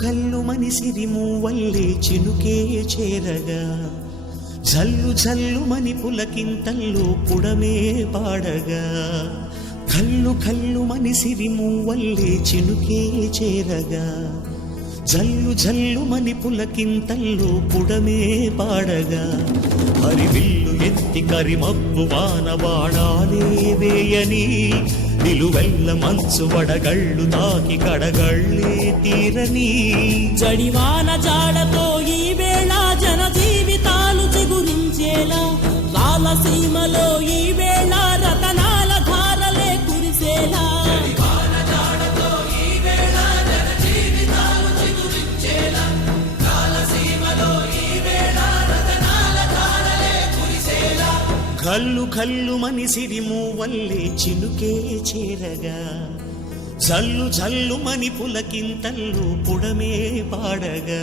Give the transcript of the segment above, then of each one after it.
కల్లు మనిసిరి మూవల్లే చినుకే చేరగా జల్లు జల్లు మని పులకింతల్లో పుడమే పాడగా కల్లు కల్లు మనిసిరి మూవల్లే చినుకే చేరగా జల్లు జల్లు మని పులకింతల్లో పుడమే పాడగా హరివిల్లు ఎత్తి కరిమబ్బు వానవాడాలే వేయని నిలువెల్ల మంచు వడగళ్ళు తాకి కడగళ్ళే తీరని జడివాన జాడతో ఈ వేళ జన జీవితాలు చిగురించేలా రాలసీమలో ఈ వేళ రతనాల ధారలే కురిసేలా కల్లు కల్లు మనిసిరి మూవల్లే చినుకే చేరగా జల్లు జల్లు మని పులకింతల్లు పుడమే పాడగా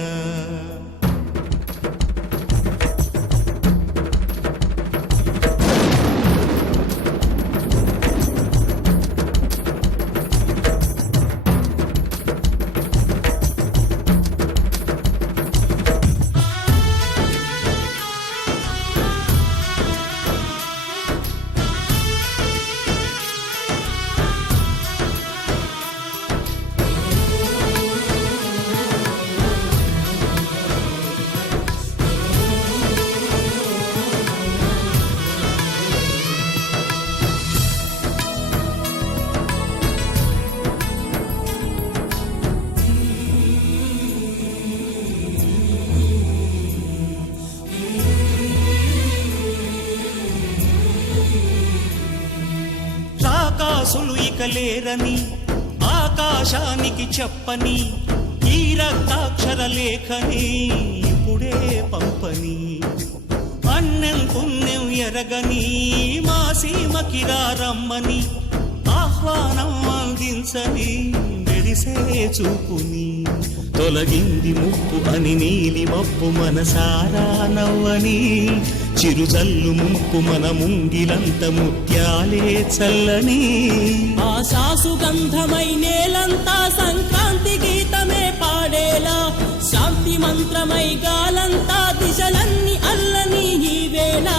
రాకాసులు ఇక లేరని ఆకాశానికి చెప్పని ఈ రక్తాక్షర లేఖని ఇప్పుడే పంపని అన్నం పుణ్యం ఎరగని మా సీమకిరా రమ్మని ఆహ్వానం అందించని మెరిసే చూపుని తొలగింది ముప్పు అని నీలి మప్పు మనసారా నవ్వని చిరుజల్లు ముంపు మన ముంగిలంత ముత్యాలే చల్లని ఆశాసు గంధమై నేలంతా సంక్రాంతి గీతమే పాడేలా శాంతి మంత్రమై గాలంతా దిశలన్నీ అల్లని ఈ వేళ